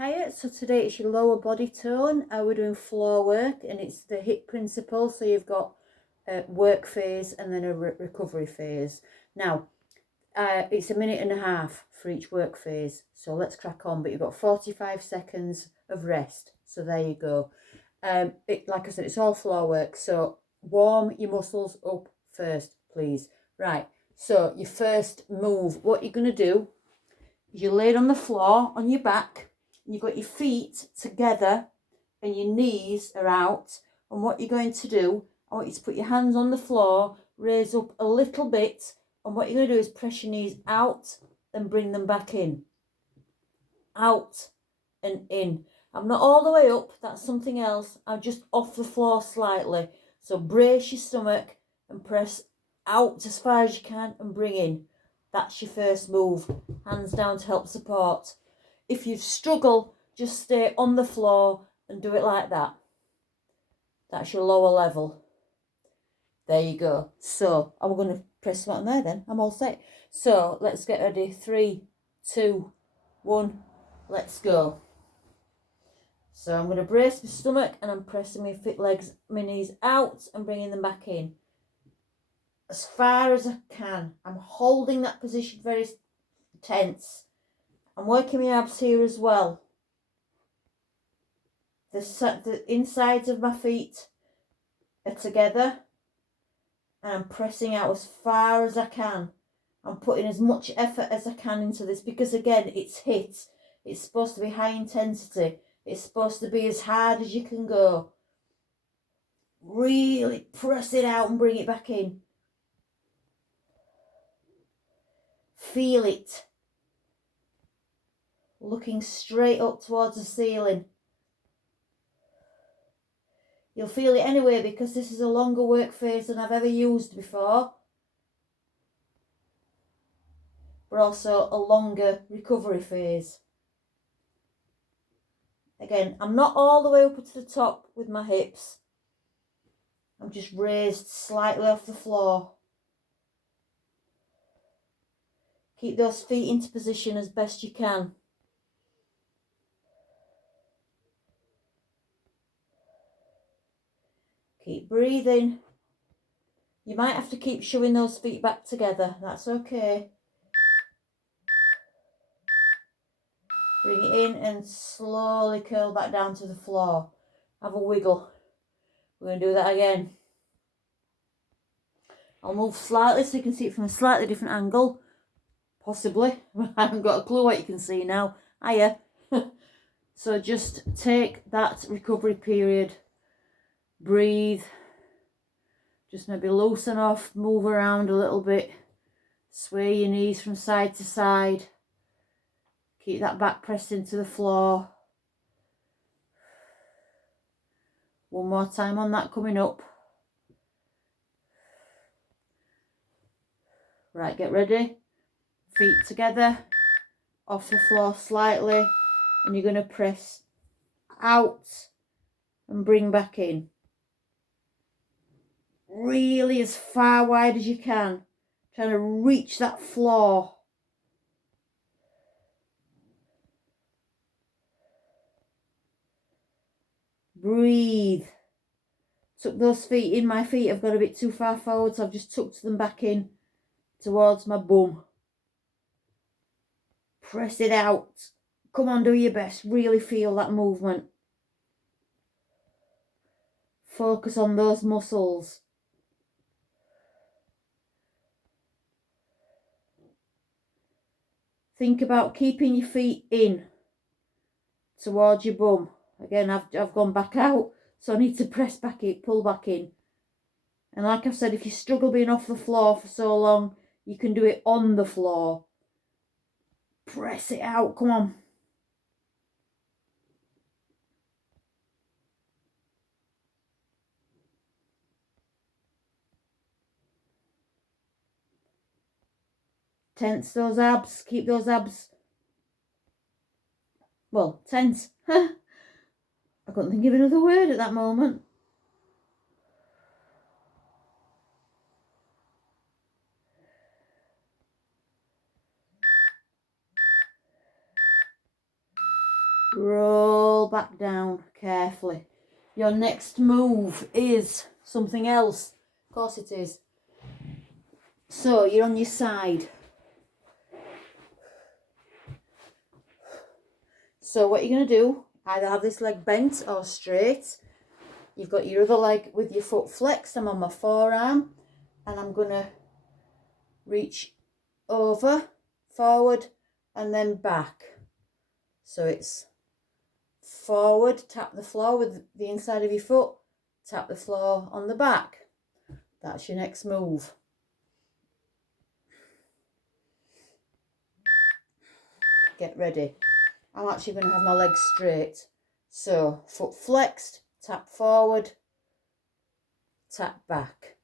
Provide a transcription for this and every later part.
Hiya, so today it's your lower body tone. We're doing floor work and it's the HIIT principle. So you've got a work phase and then a recovery phase. Now, it's 1.5 minutes for each work phase. So let's crack on, but you've got 45 seconds of rest. So there you go. Like I said, it's all floor work. So warm your muscles up first, please. Right, so your first move, what you're going to do is you lay on the floor on your back. You've got your feet together and your knees are out. And what you're going to do, I want you to put your hands on the floor, raise up a little bit. And what you're going to do is press your knees out and bring them back in. Out and in. I'm not all the way up, that's something else. I'm just off the floor slightly. So brace your stomach and press out as far as you can and bring in. That's your first move. Hands down to help support. If you struggle, just stay on the floor and do it like that. That's your lower level. There you go. So I'm going to press something there then. I'm all set. So let's get ready. 3, 2, 1. Let's go. So I'm going to brace my stomach and I'm pressing my knees out and bringing them back in. As far as I can. I'm holding that position very tense. I'm working my abs here as well. The insides of my feet are together and I'm pressing out as far as I can. I'm putting as much effort as I can into this because again, it's HIIT. It's supposed to be high intensity. It's supposed to be as hard as you can go. Really press it out and bring it back in. Feel it. Looking straight up towards the ceiling. You'll feel it anyway because this is a longer work phase than I've ever used before. But also a longer recovery phase. Again, I'm not all the way up to the top with my hips. I'm just raised slightly off the floor. Keep those feet into position as best you can. Keep breathing. You might have to keep shoving those feet back together. That's okay. Bring it in and slowly curl back down to the floor. Have a wiggle. We're going to do that again. I'll move slightly so you can see it from a slightly different angle. Possibly. I haven't got a clue what you can see now. Hiya. So just take that recovery period. Breathe. Just maybe loosen off. Move around a little bit. Sway your knees from side to side. Keep that back pressed into the floor. One more time on that coming up. Right, get ready. Feet together. Off the floor slightly. And you're going to press out and bring back in. Really as far wide as you can. Trying to reach that floor. Breathe. Tuck those feet in. My feet have got a bit too far forward, so I've just tucked them back in towards my bum. Press it out. Come on, do your best. Really feel that movement. Focus on those muscles. Think about keeping your feet in towards your bum. Again, I've gone back out, so I need to press back in, pull back in. And like I've said, if you struggle being off the floor for so long, you can do it on the floor. Press it out, come on. Tense those abs, keep those abs, well, tense. I couldn't think of another word at that moment. Roll back down carefully. Your next move is something else. Of course it is. So you're on your side. So what you're going to do, either have this leg bent or straight. You've got your other leg with your foot flexed. I'm on my forearm and I'm going to reach over, forward and then back. So it's forward, tap the floor with the inside of your foot, tap the floor on the back. That's your next move. Get ready. I'm actually going to have my legs straight. So foot flexed, tap forward, tap back.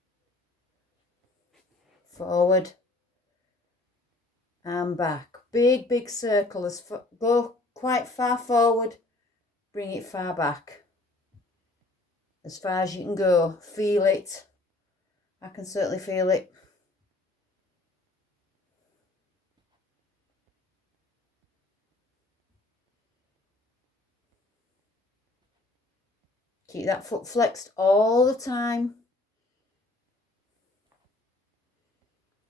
Forward and back. Big, big circle. Go quite far forward, bring it far back. As far as you can go. Feel it. I can certainly feel it. Keep that foot flexed all the time.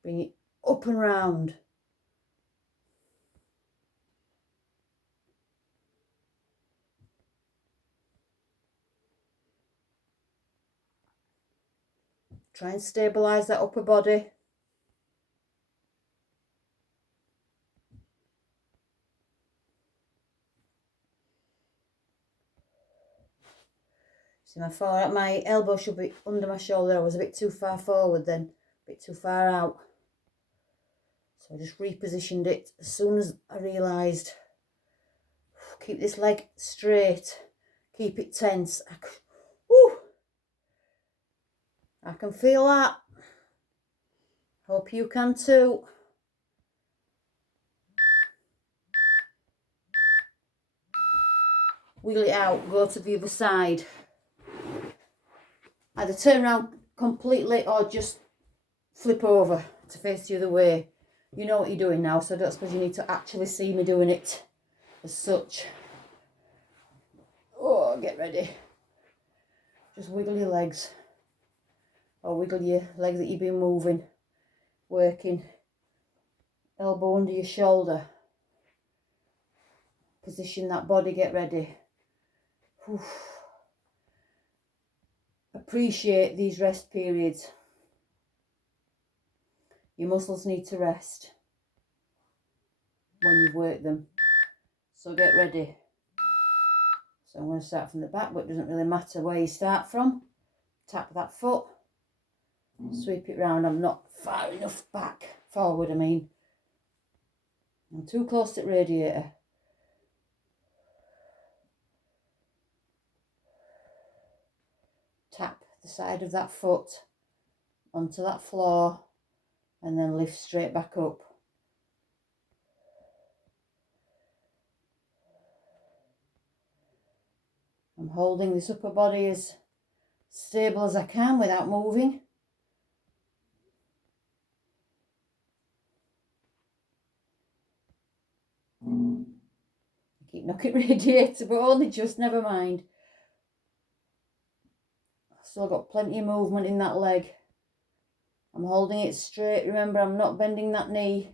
Bring it up and round. Try and stabilise that upper body. See, my elbow should be under my shoulder. I was a bit too far forward then, a bit too far out. So I just repositioned it as soon as I realised. Keep this leg straight. Keep it tense. I can feel that. Hope you can too. Wheel it out. Go to the other side. Either turn around completely or just flip over to face the other way. You know what you're doing now, so I don't suppose you need to actually see me doing it as such. Oh, get ready. Just wiggle your legs. Or wiggle your legs that you've been moving. Working. Elbow under your shoulder. Position that body, get ready. Whew. Appreciate these rest periods. Your muscles need to rest when you've worked them. So get ready. So I'm going to start from the back, but it doesn't really matter where you start from. Tap that foot. Sweep it round. I'm not far enough back. Forward, I mean. I'm too close to the radiator. Tap the side of that foot onto that floor and then lift straight back up. I'm holding this upper body as stable as I can without moving. Keep knocking radiator, but only just, never mind. I've still got plenty of movement in that leg. I'm holding it straight. Remember, I'm not bending that knee.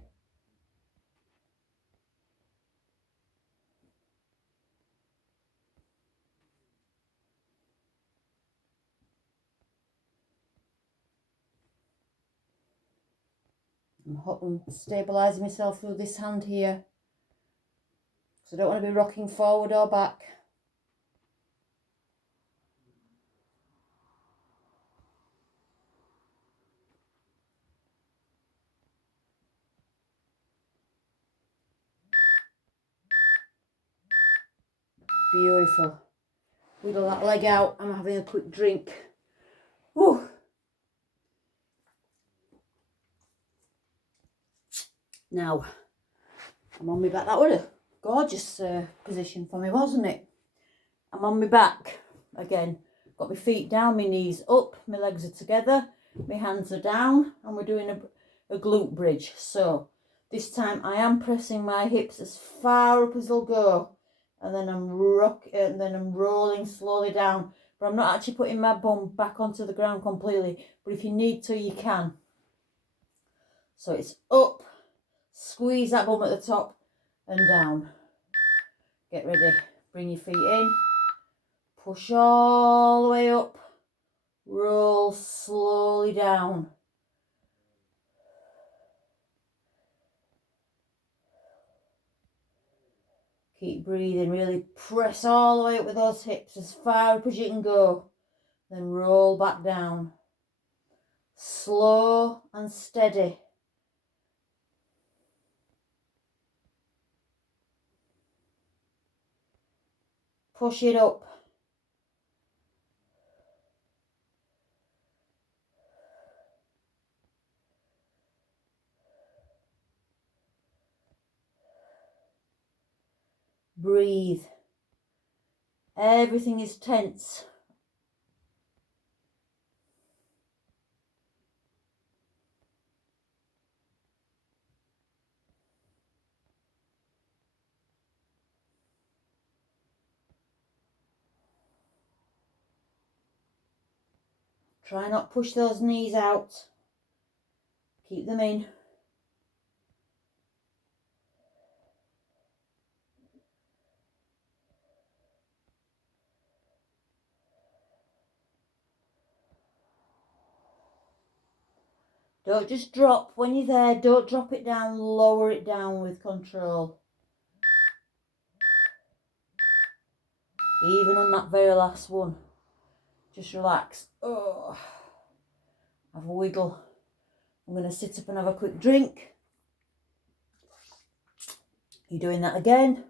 I'm stabilising myself through this hand here. So I don't want to be rocking forward or back. Beautiful. Wiggle that leg out. I'm having a quick drink. Whew. Now, I'm on my back. That was a gorgeous position for me, wasn't it? I'm on my back again. Got my feet down, my knees up, my legs are together, my hands are down, and we're doing a glute bridge. So this time I am pressing my hips as far up as they'll go, and then I'm rolling slowly down. But I'm not actually putting my bum back onto the ground completely. But if you need to, you can. So it's up, squeeze that bum at the top and down. Get ready. Bring your feet in. Push all the way up. Roll slowly down. Keep breathing. Really press all the way up with those hips as far up as you can go. Then roll back down. Slow and steady. Push it up. Breathe. Everything is tense. Try not push those knees out. Keep them in. Don't just drop when you're there. Don't drop it down. Lower it down with control. Even on that very last one. Just relax. Oh, have a wiggle. I'm going to sit up and have a quick drink. You're doing that again.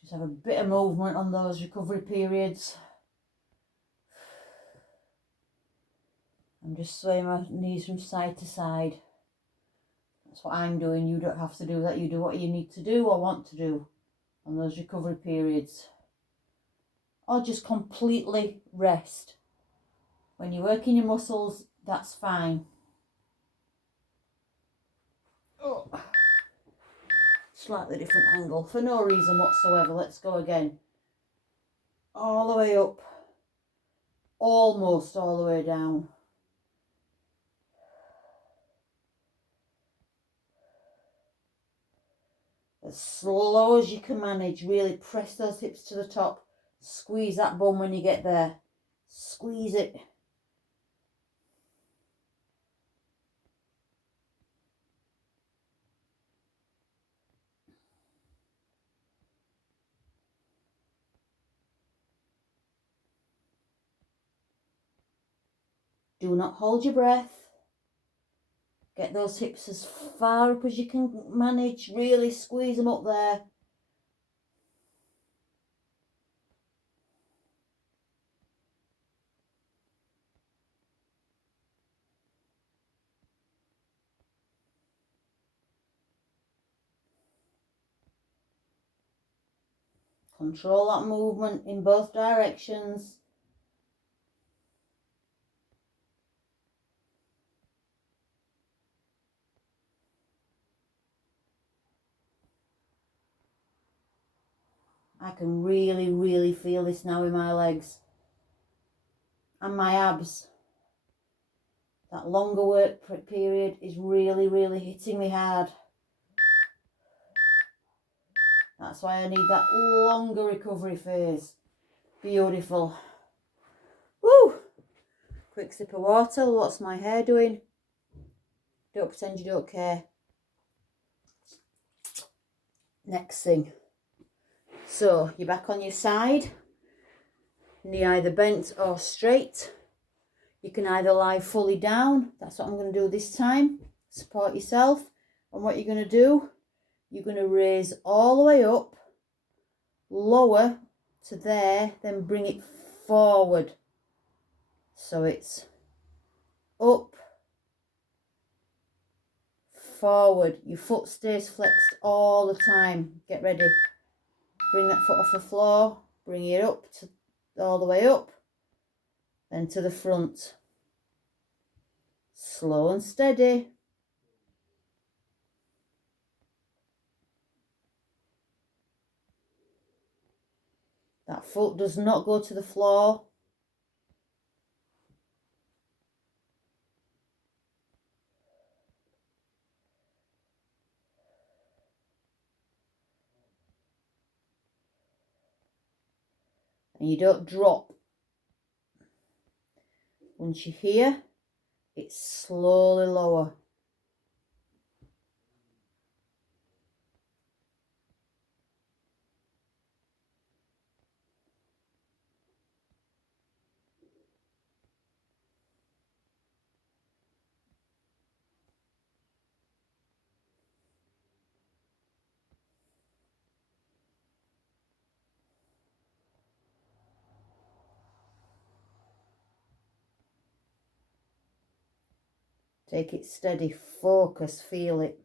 Just have a bit of movement on those recovery periods. I'm just swaying my knees from side to side. That's what I'm doing. You don't have to do that. You do what you need to do or want to do on those recovery periods. Or just completely rest. When you're working your muscles, that's fine. Oh. Slightly different angle for no reason whatsoever. Let's go again. All the way up. Almost all the way down. As slow as you can manage. Really press those hips to the top. Squeeze that bum when you get there. Squeeze it. Do not hold your breath. Get those hips as far up as you can manage. Really squeeze them up there. Control that movement in both directions. I can really feel this now in my legs and my abs. That longer work period is really hitting me hard. That's why I need that longer recovery phase. Beautiful. Woo! Quick sip of water. What's my hair doing? Don't pretend you don't care. Next thing. So you're back on your side. Knee either bent or straight. You can either lie fully down. That's what I'm going to do this time. Support yourself. And what you're going to do, you're going to raise all the way up, lower to there, then bring it forward. So it's up, forward. Your foot stays flexed all the time. Get ready. Bring that foot off the floor. Bring it up to all the way up. Then to the front. Slow and steady. That foot does not go to the floor. And you don't drop. Once you're here, it's slowly lower. Take it steady, focus, feel it.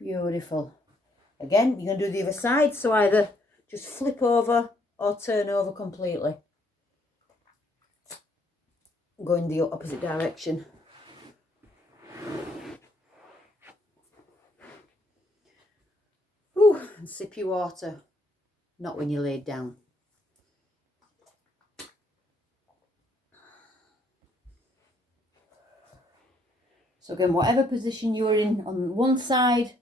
Beautiful. Again, you're going to do the other side, so either just flip over or turn over completely. Go in the opposite direction. Whew, and sip your water. Not when you're laid down. So again, whatever position you're in on one side,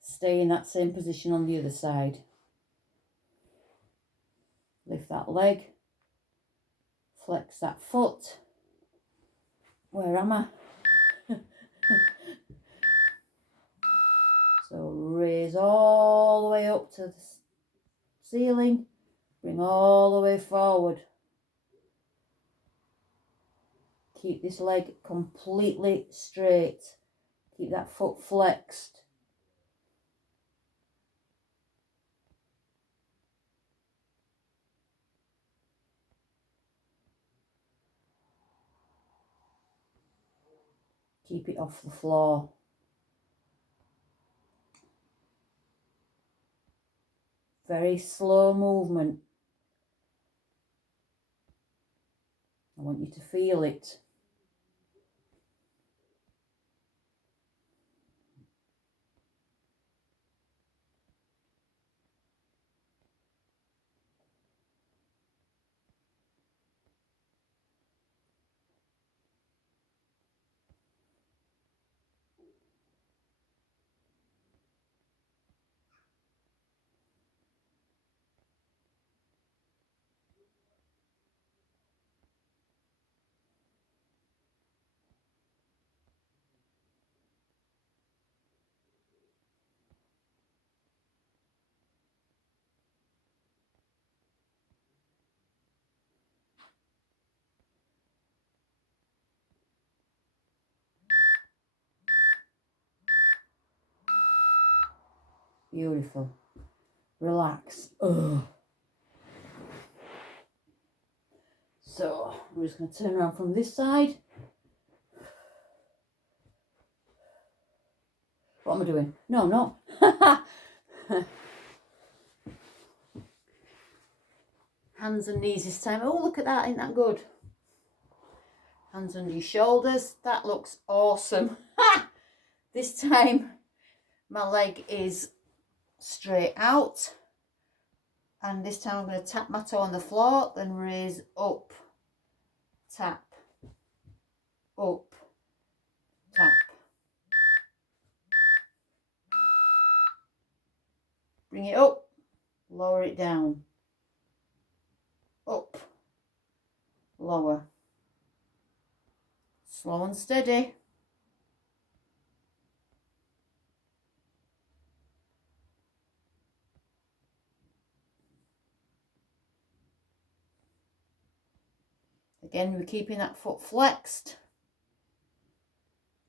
stay in that same position on the other side. Lift that leg. Flex that foot. Where am I? So raise all the way up to the ceiling. Bring all the way forward. Keep this leg completely straight. Keep that foot flexed. Keep it off the floor. Very slow movement. I want you to feel it. Beautiful. Relax. Ugh. So I'm just going to turn around from this side. What am I doing? No, I'm not. Hands and knees this time. Oh, look at that. Ain't that good? Hands under your shoulders. That looks awesome. This time my leg is straight out. And this time I'm going to tap my toe on the floor, then raise up. Tap. Up. Tap. Bring it up. Lower it down. Up. Lower. Slow and steady. Again, we're keeping that foot flexed.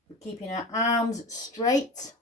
We're keeping our arms straight.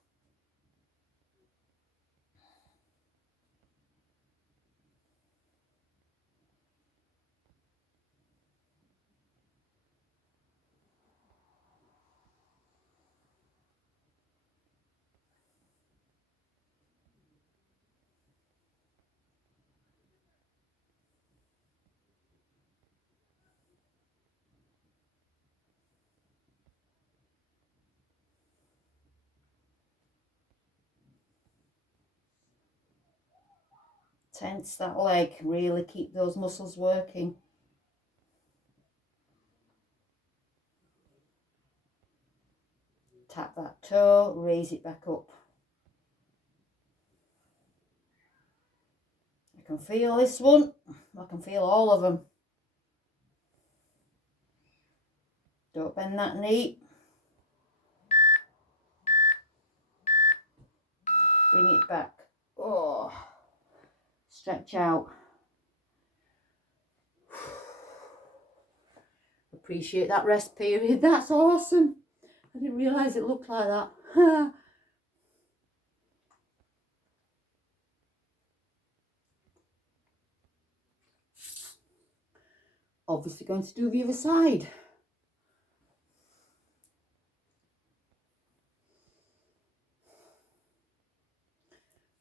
Tense that leg, really keep those muscles working. Tap that toe, raise it back up. I can feel this one, I can feel all of them. Don't bend that knee. Bring it back. Oh, stretch out. Appreciate that rest period. That's awesome. I didn't realise it looked like that. Obviously going to do the other side.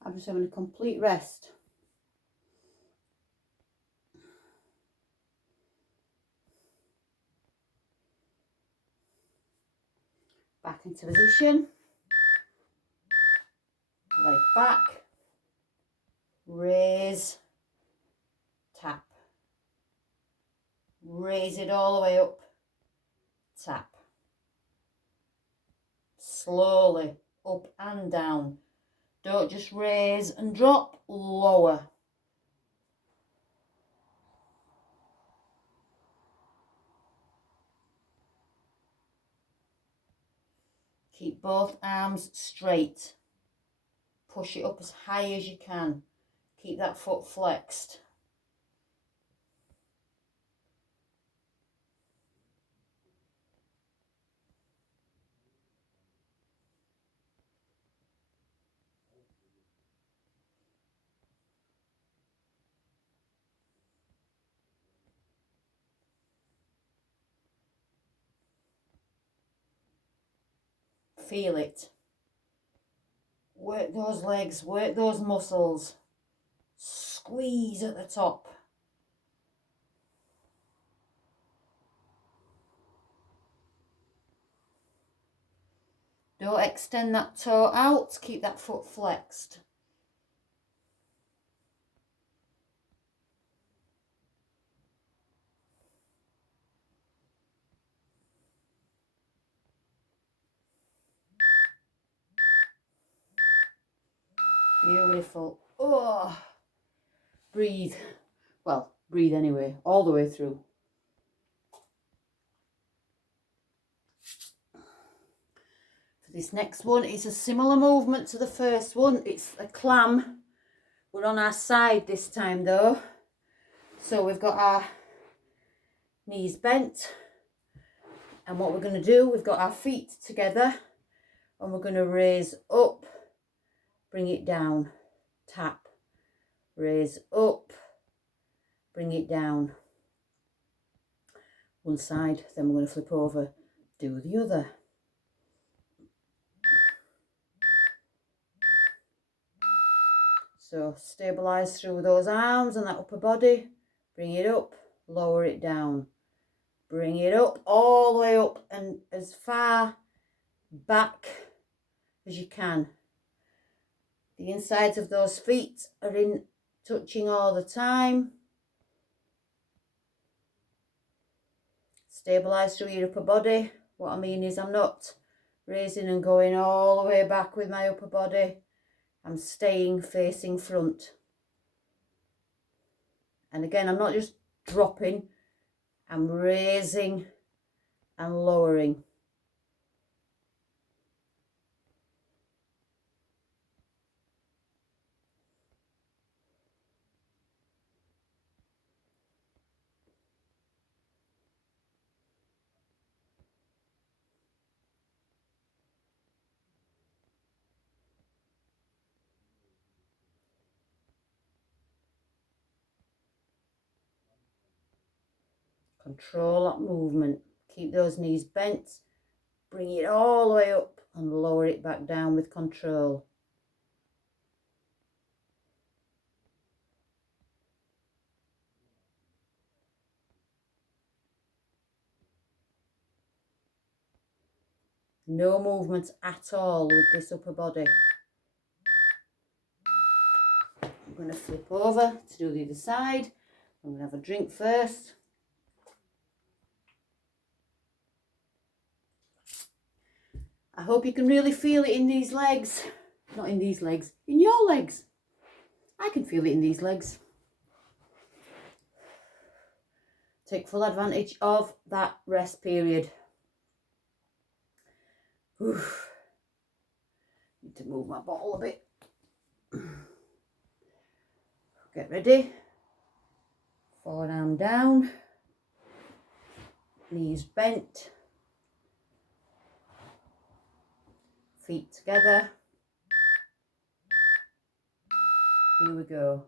I'm just having a complete rest. Back into position. Leg back. Raise. Tap. Raise it all the way up. Tap. Slowly up and down. Don't just raise and drop. Lower. Keep both arms straight. Push it up as high as you can. Keep that foot flexed. Feel it. Work those legs, work those muscles. Squeeze at the top. Don't extend that toe out, keep that foot flexed. Beautiful. Oh, breathe. Well, breathe anyway, all the way through. For this next one, it's a similar movement to the first one. It's a clam. We're on our side this time though. So we've got our knees bent. And what we're going to do, we've got our feet together. And we're going to raise up, bring it down, tap, raise up, bring it down. One side, then we're going to flip over, do the other. So stabilise through those arms and that upper body, bring it up, lower it down, bring it up, all the way up and as far back as you can. The insides of those feet are in touching all the time. Stabilise through your upper body. What I mean is I'm not raising and going all the way back with my upper body. I'm staying facing front. And again, I'm not just dropping, I'm raising and lowering. Control that movement. Keep those knees bent. Bring it all the way up and lower it back down with control. No movements at all with this upper body. I'm going to flip over to do the other side. I'm going to have a drink first. I hope you can really feel it in these legs. Not in these legs, in your legs. I can feel it in these legs. Take full advantage of that rest period. Oof. Need to move my bottle a bit. Get ready. Forearm down. Knees bent. Feet together. Here we go.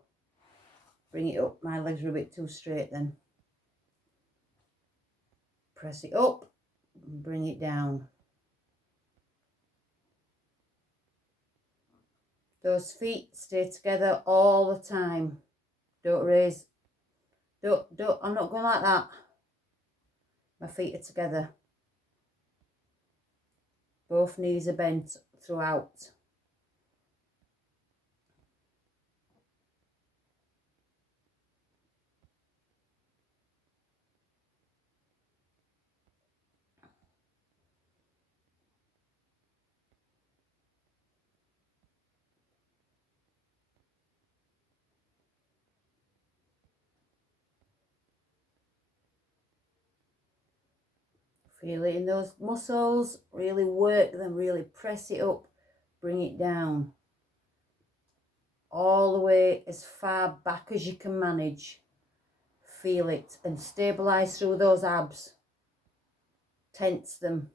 Bring it up. My legs are a bit too straight then. Press it up and bring it down. Those feet stay together all the time. Don't raise. Don't, I'm not going like that. My feet are together. Both knees are bent throughout. Feel it in those muscles, really work them, really press it up, bring it down. All the way as far back as you can manage. Feel it and stabilise through those abs. Tense them.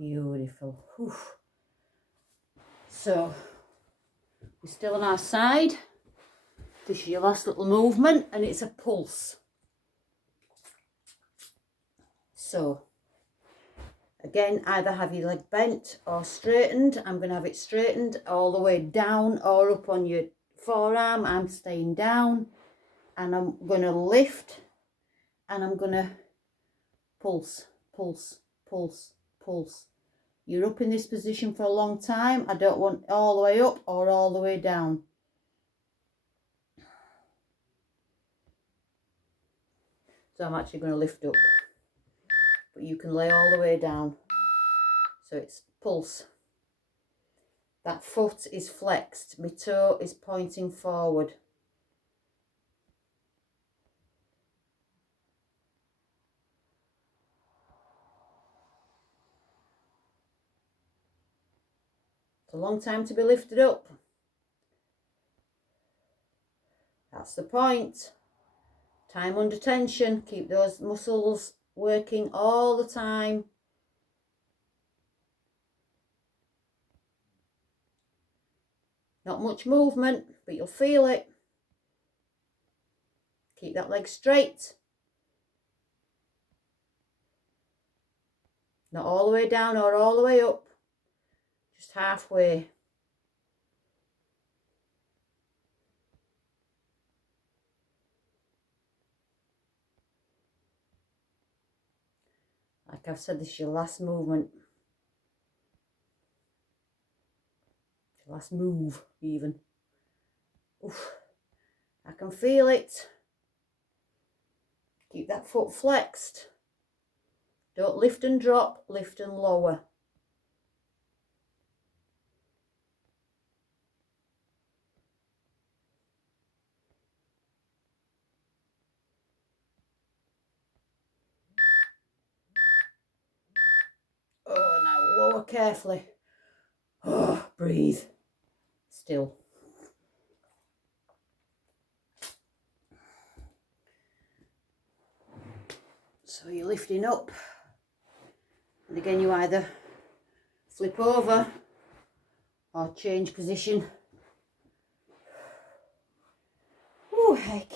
Beautiful. Oof. So, we're still on our side. This is your last little movement and it's a pulse. So, again, either have your leg bent or straightened. I'm going to have it straightened all the way down or up on your forearm. I'm staying down and I'm going to lift and I'm going to pulse, pulse, pulse, pulse. You're up in this position for a long time. I don't want all the way up or all the way down. So I'm actually going to lift up. But you can lay all the way down. So it's pulse. That foot is flexed. My toe is pointing forward. It's a long time to be lifted up. That's the point. Time under tension. Keep those muscles working all the time. Not much movement, but you'll feel it. Keep that leg straight. Not all the way down or all the way up. Just halfway. Like I've said, this is your last movement. Your last move, even. Oof. I can feel it. Keep that foot flexed. Don't lift and drop, lift and lower. Oh, now lower carefully. Oh, breathe. Still. So you're lifting up. And again, you either flip over or change position. Oh, heck.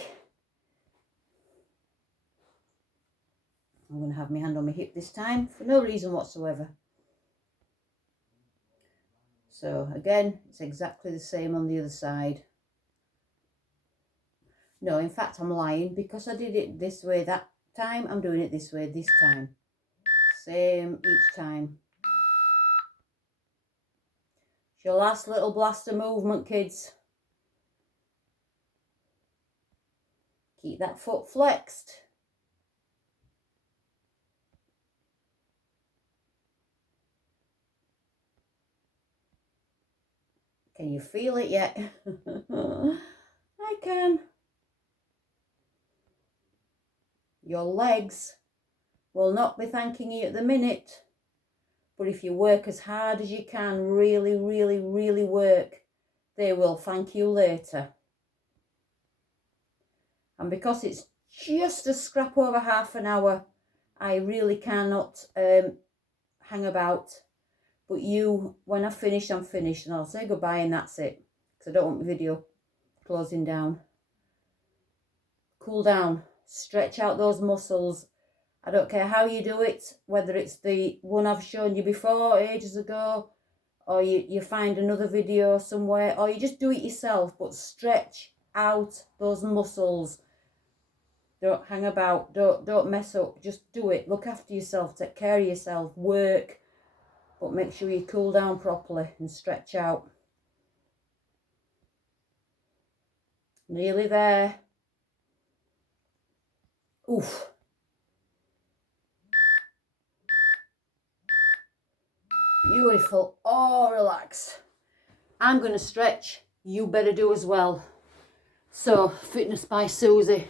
I'm going to have my hand on my hip this time for no reason whatsoever. So again, it's exactly the same on the other side. No, in fact, I'm lying, because I did it this way that time. I'm doing it this way this time. Same each time. It's your last little blaster movement, kids. Keep that foot flexed. Can you feel it yet? I can. Your legs will not be thanking you at the minute, but if you work as hard as you can, really, really, really work, they will thank you later. And because it's just a scrap over half an hour, I really cannot hang about. But you, when I've finished, I'm finished, and I'll say goodbye and that's it, because I don't want my video closing down. Cool down, stretch out those muscles. I don't care how you do it, whether it's the one I've shown you before ages ago, or you find another video somewhere, or you just do it yourself, but stretch out those muscles. Don't hang about, don't mess up, just do it. Look after yourself, take care of yourself, work, but make sure you cool down properly and stretch out. Nearly there. Oof. Beautiful. Oh, relax. I'm going to stretch. You better do as well. So, Fitness by Susie.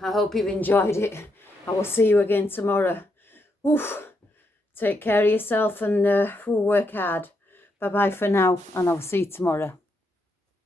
I hope you've enjoyed it. I will see you again tomorrow. Oof. Take care of yourself and work hard. Bye-bye for now, and I'll see you tomorrow.